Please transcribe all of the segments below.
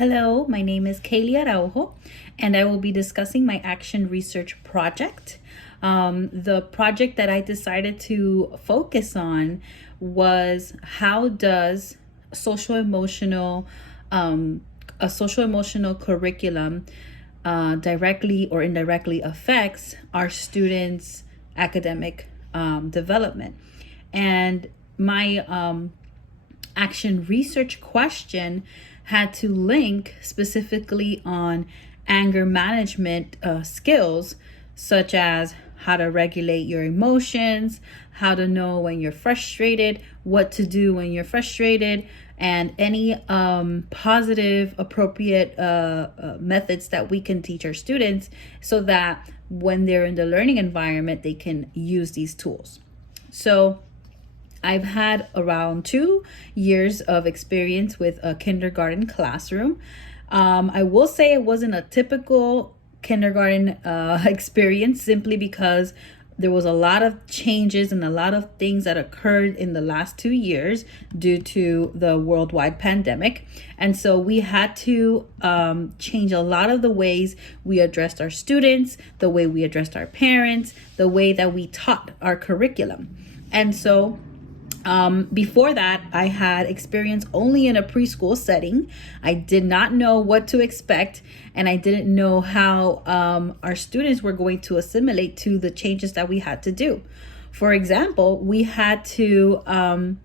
Hello, my name is Kaylee Araujo, and I will be discussing my action research project. The project that I decided to focus on was how does social emotional a social emotional curriculum directly or indirectly affects our students' academic development. And my action research question had to link specifically on anger management skills, such as how to regulate your emotions, how to know when you're frustrated, what to do when you're frustrated, and any positive, appropriate methods that we can teach our students so that when they're in the learning environment, they can use these tools. So I've had around 2 years of experience with a kindergarten classroom. I will say it wasn't a typical kindergarten experience simply because there was a lot of changes and a lot of things that occurred in the last 2 years due to the worldwide pandemic. And so we had to change a lot of the ways we addressed our students, the way we addressed our parents, the way that we taught our curriculum. And so before that, I had experience only in a preschool setting. I did not know what to expect, and I didn't know how our students were going to assimilate to the changes that we had to do. For example, we had to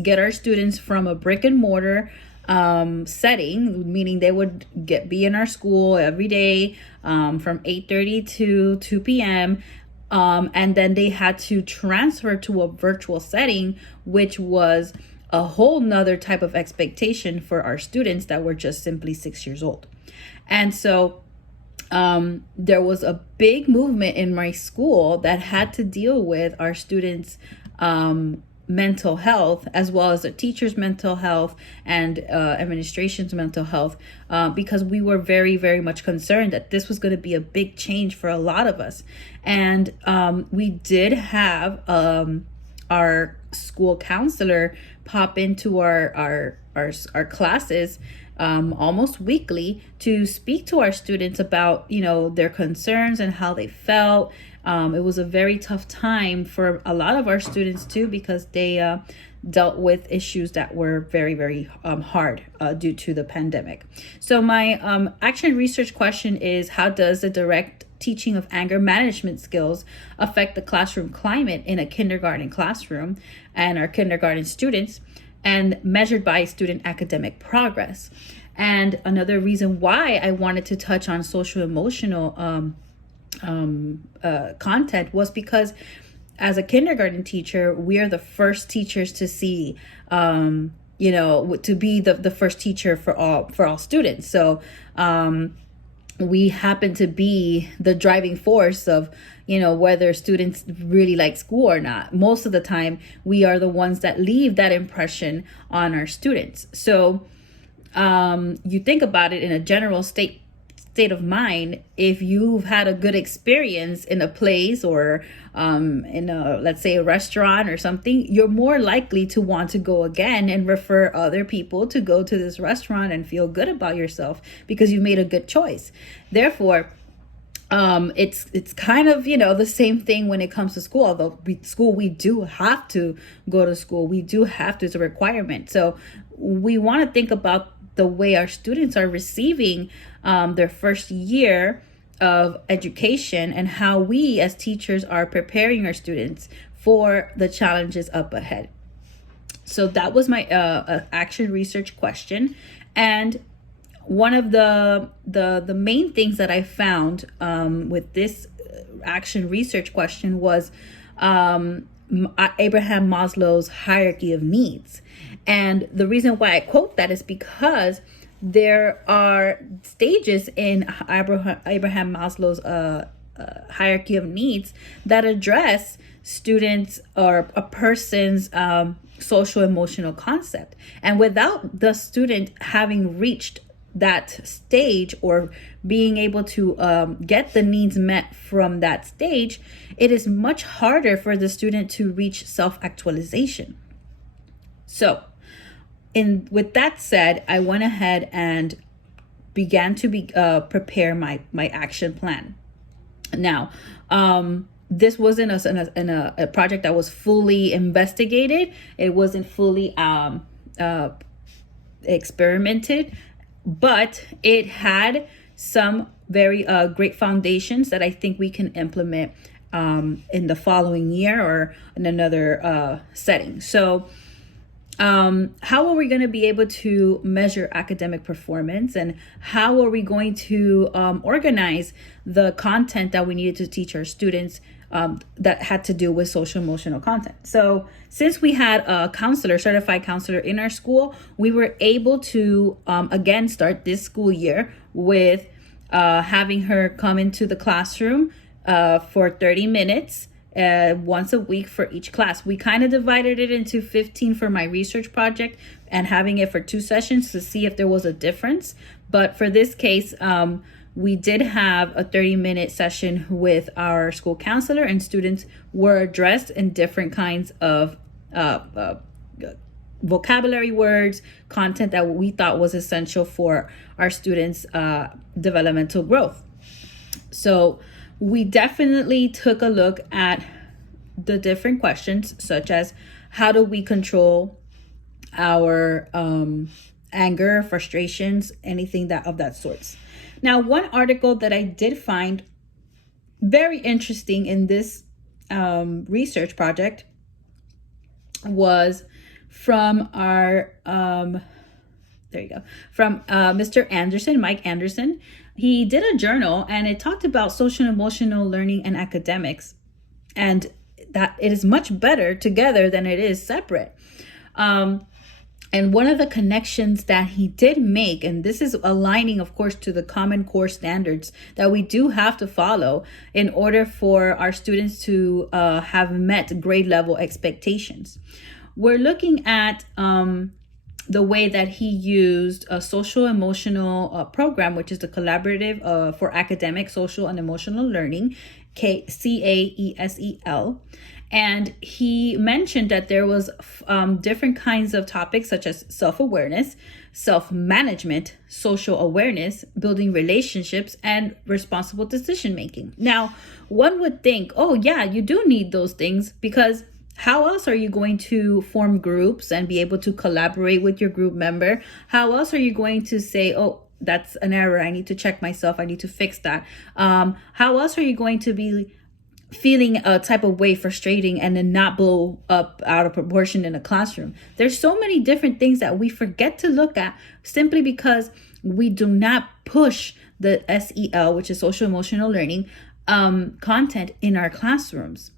get our students from a brick and mortar setting, meaning they would be in our school every day from 8:30 to 2 p.m. And then they had to transfer to a virtual setting, which was a whole nother type of expectation for our students that were just simply 6 years old. And so there was a big movement in my school that had to deal with our students' mental health, as well as the teachers' mental health and administration's mental health, because we were very, very much concerned that this was going to be a big change for a lot of us. And we did have our school counselor pop into our classes almost weekly to speak to our students about, their concerns and how they felt. It was a very tough time for a lot of our students too, because they dealt with issues that were very, very hard due to the pandemic. So my action research question is, how does the direct teaching of anger management skills affect the classroom climate in a kindergarten classroom and our kindergarten students, and measured by student academic progress? And another reason why I wanted to touch on social emotional content was because as a kindergarten teacher, we are the first teachers to see, to be the first teacher for all students. So we happen to be the driving force of, whether students really like school or not. Most of the time, we are the ones that leave that impression on our students. So you think about it in a general state of mind. If you've had a good experience in a place or in a, let's say, a restaurant or something, you're more likely to want to go again and refer other people to go to this restaurant and feel good about yourself because you made a good choice. Therefore, it's kind of, the same thing when it comes to school. Although we do have to go to school. We do have to, it's a requirement. So we want to think about the way our students are receiving their first year of education and how we as teachers are preparing our students for the challenges up ahead. So that was my action research question. And one of the main things that I found with this action research question was Abraham Maslow's hierarchy of needs. And the reason why I quote that is because there are stages in Abraham Maslow's hierarchy of needs that address students or a person's social emotional concept. And without the student having reached that stage or being able to get the needs met from that stage, it is much harder for the student to reach self-actualization. So with that said, I went ahead and began to prepare my action plan. Now, this wasn't a project that was fully investigated. It wasn't fully experimented, but it had some very great foundations that I think we can implement in the following year or in another setting. So how are we going to be able to measure academic performance, and how are we going to organize the content that we needed to teach our students that had to do with social emotional content? So since we had a certified counselor in our school, we were able to again start this school year with having her come into the classroom for 30 minutes once a week for each class. We kind of divided it into 15 for my research project and having it for 2 sessions to see if there was a difference. But for this case, we did have a 30-minute session with our school counselor, and students were addressed in different kinds of vocabulary words, content that we thought was essential for our students' developmental growth. So we definitely took a look at the different questions, such as how do we control our anger, frustrations, anything of that sorts. Now, one article that I did find very interesting in this research project was from our from Mr. Anderson, Mike Anderson. He did a journal, and it talked about social and emotional learning and academics, and that it is much better together than it is separate. And one of the connections that he did make, and this is aligning, of course, to the Common Core standards that we do have to follow in order for our students to have met grade level expectations. We're looking at the way that he used a social emotional program, which is the Collaborative for Academic, Social, and Emotional Learning, CAESEL. And he mentioned that there was different kinds of topics such as self-awareness, self-management, social awareness, building relationships, and responsible decision-making. Now, one would think, oh yeah, you do need those things, because how else are you going to form groups and be able to collaborate with your group member? How else are you going to say, oh, that's an error, I need to check myself, I need to fix that? How else are you going to be feeling a type of way frustrating and then not blow up out of proportion in a classroom? There's so many different things that we forget to look at simply because we do not push the SEL, which is social emotional learning, content in our classrooms.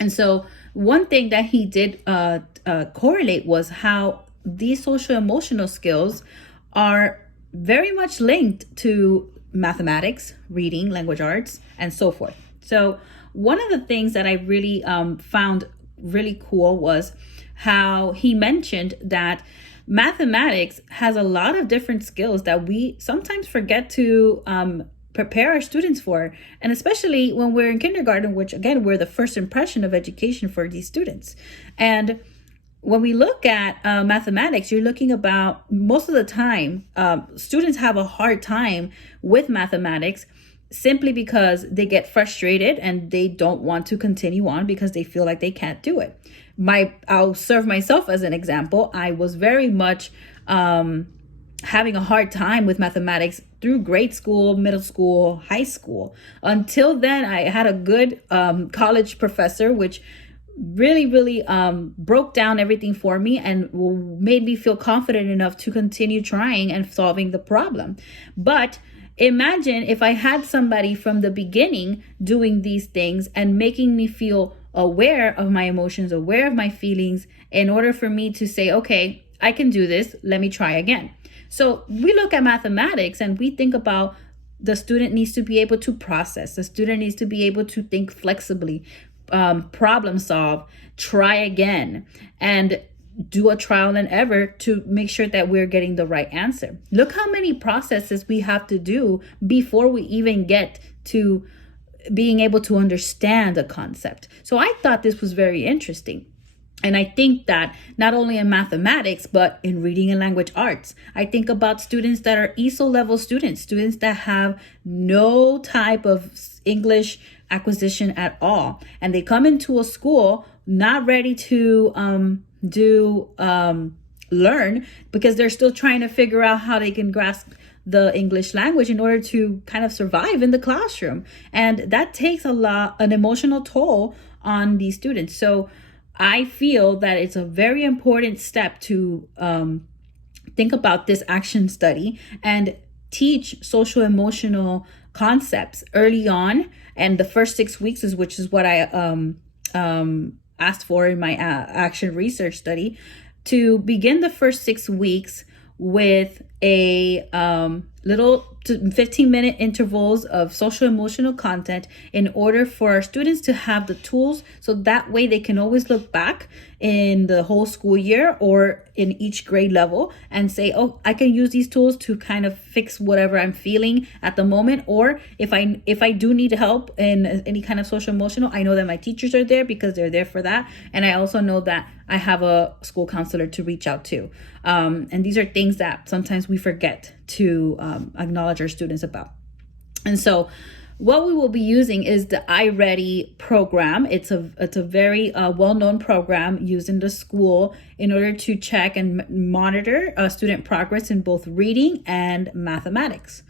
And so one thing that he did correlate was how these social emotional skills are very much linked to mathematics, reading, language arts, and so forth. So one of the things that I really found really cool was how he mentioned that mathematics has a lot of different skills that we sometimes forget to prepare our students for, and especially when we're in kindergarten, which again, we're the first impression of education for these students. And when we look at mathematics, you're looking about most of the time, students have a hard time with mathematics simply because they get frustrated and they don't want to continue on because they feel like they can't do it. I'll serve myself as an example. I was very much having a hard time with mathematics through grade school, middle school, high school. Until then, I had a good college professor, which really broke down everything for me and made me feel confident enough to continue trying and solving the problem. But imagine if I had somebody from the beginning doing these things and making me feel aware of my emotions, aware of my feelings, in order for me to say, okay, I can do this, let me try again. So we look at mathematics and we think about the student needs to be able to process. The student needs to be able to think flexibly, problem solve, try again, and do a trial and error to make sure that we're getting the right answer. Look how many processes we have to do before we even get to being able to understand a concept. So I thought this was very interesting. And I think that not only in mathematics, but in reading and language arts, I think about students that are ESO level students, students that have no type of English acquisition at all. And they come into a school not ready to learn, because they're still trying to figure out how they can grasp the English language in order to kind of survive in the classroom. And that takes an emotional toll on these students. So I feel that it's a very important step to think about this action study and teach social emotional concepts early on. And the first 6 weeks which is what I asked for in my action research study, to begin the first 6 weeks with a little 15-minute intervals of social emotional content in order for our students to have the tools, so that way they can always look back in the whole school year or in each grade level and say, oh, I can use these tools to kind of fix whatever I'm feeling at the moment. Or if I do need help in any kind of social emotional, I know that my teachers are there because they're there for that. And I also know that I have a school counselor to reach out to. And these are things that sometimes we forget to acknowledge our students about. And so what we will be using is the iReady program. It's a very well-known program used in the school in order to check and monitor student progress in both reading and mathematics.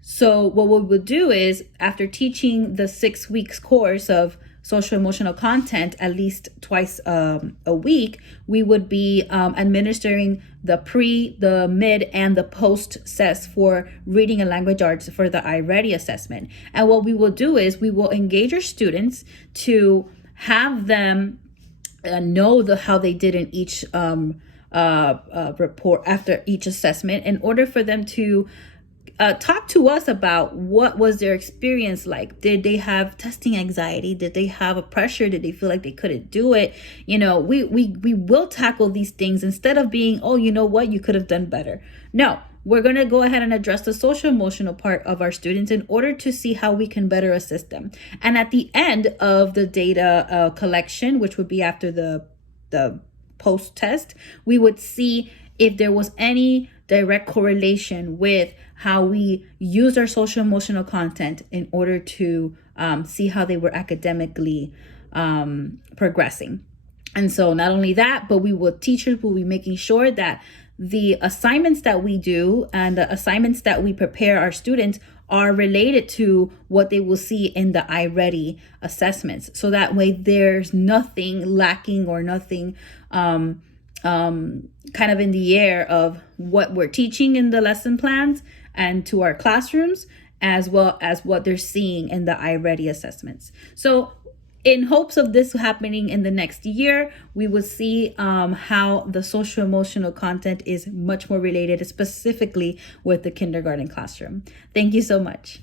So what we would do is, after teaching the 6 weeks course of social emotional content at least twice a week, we would be administering the pre, the mid, and the post sets for reading and language arts for the iReady assessment. And what we will do is we will engage our students to have them know how they did in each report after each assessment, in order for them to talk to us about what was their experience like. Did they have testing anxiety? Did they have a pressure? Did they feel like they couldn't do it? You know, we will tackle these things instead of being, oh, you know what, you could have done better. No, we're going to go ahead and address the social emotional part of our students in order to see how we can better assist them. And at the end of the data collection, which would be after the post test, we would see if there was any direct correlation with how we use our social emotional content in order to see how they were academically progressing. And so not only that, but teachers will be making sure that the assignments that we do and the assignments that we prepare our students are related to what they will see in the iReady assessments. So that way there's nothing lacking or nothing kind of in the air of what we're teaching in the lesson plans and to our classrooms, as well as what they're seeing in the iReady assessments. So in hopes of this happening in the next year, we will see how the social emotional content is much more related, specifically with the kindergarten classroom. Thank you so much.